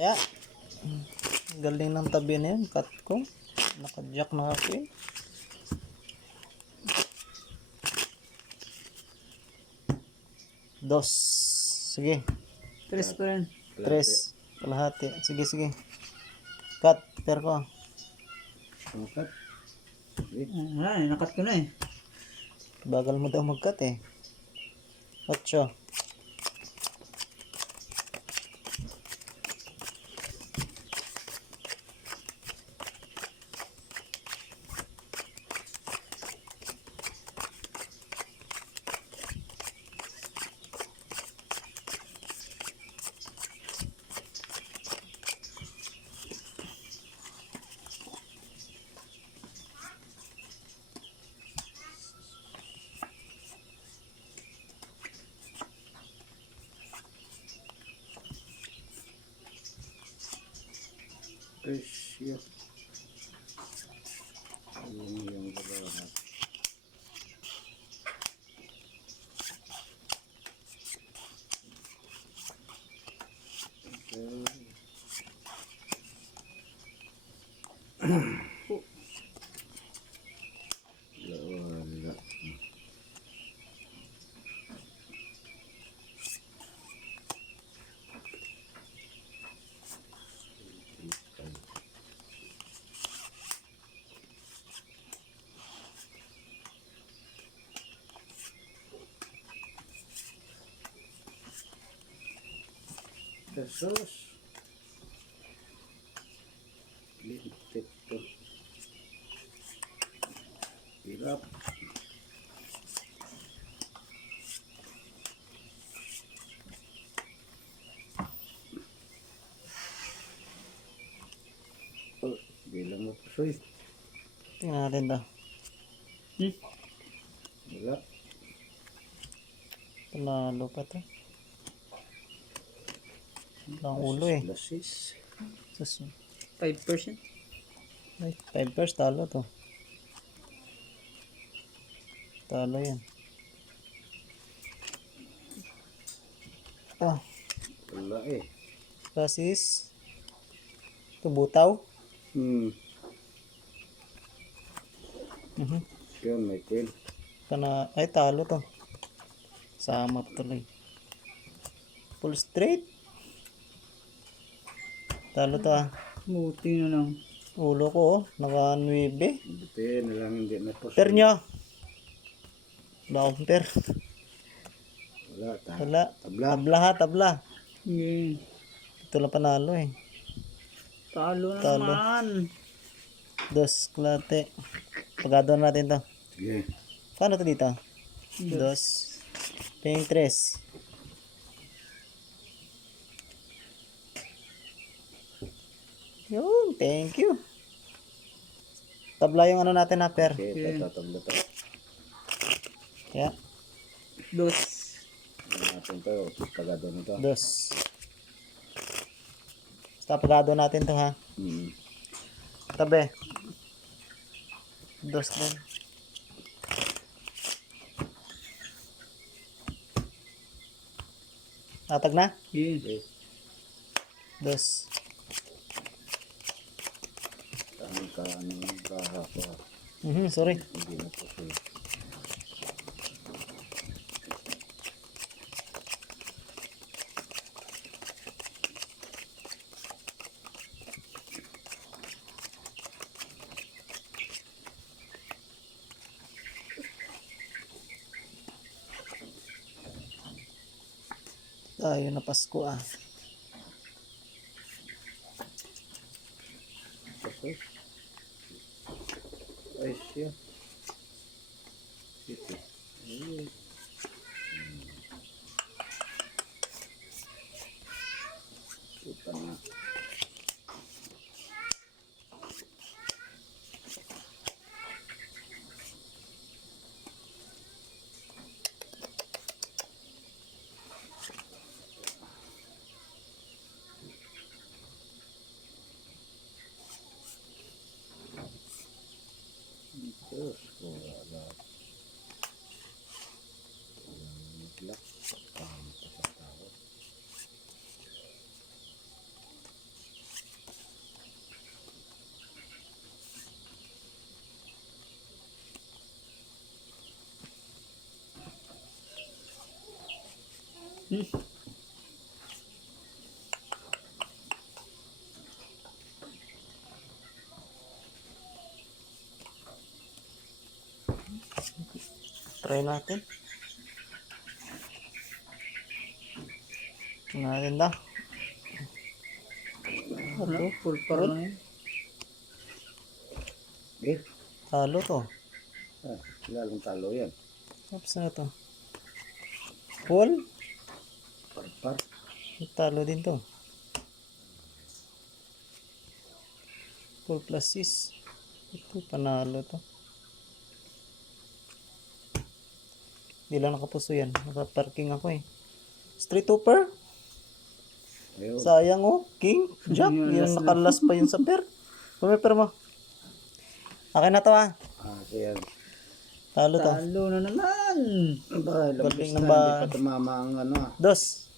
Kaya, galing ng tabi na yun. Cut ko. Naka-jack na ako eh. Dos. Sige. Tres pa rin. Tres. Kalahati. Sige, sige. Cut. Per ko. Cut. Wala eh, nakat ko na eh. Bagal mo daw mag-cut eh. Ocho. Presyo. Yung babahan. Wala. Pesos. Lintik to. Hirap. Oh, bilang mo pusoy. Tingnan natin daw. Wala. Panalo pa to. Ang ulo eh. Lasis. Sus. 5%. Ay, 5 first. Talo to. Talo yan. Ah. Wala eh. Kasis. Ito butaw. Yun, may queen. Ay, talo to. Sama pa tuloy. Full straight. Talo to ah. Buti na lang. Ulo ko oh. Naka 9. Buti na lang hindi na pusoy. Per nyo. Wala akong per. Wala. Wala. Tabla. Tabla ha, tabla. Yeah. Ito lang panalo eh. Talo na Talo. naman. Dos, klate. Pagado natin to. Sige. Paano to dito? Dos. Paying tres. Yun, thank you. Tabla yung ano natin na per. Okay, tatabla to. Yeah. Dos. Ano natin to? Pagado nito. Dos. Basta pagado natin to ha. Tabi. Dos din. Atag na? Yeah. Okay. Dos. Anong kahapa. Sorry. Hindi na pusoy. Tayo na Pasko ah. Pusoy. Ay siya. Sige. Puta na. Diyos ko, wala. Hmm. Try natin. Tingnan natin daw. Ano? Full par lang yun. Eh, Talo to. lalong talo yan. Tapos na to. Full? Par-par. Talo din to. Full plus 6. Ito, panalo to. Hindi lang nakapuso yan. Nakaparking ako eh. Street Hooper? Ayun. Sayang oh. King? Jack? Yun, Yung last na. nakalas pa yun sa pair. Pumiper mo. Akin na to ah. Kaya, Talo to. Talo na naman. ba, Galing labis ng na, ba- hindi pa tumama ang ano Dos.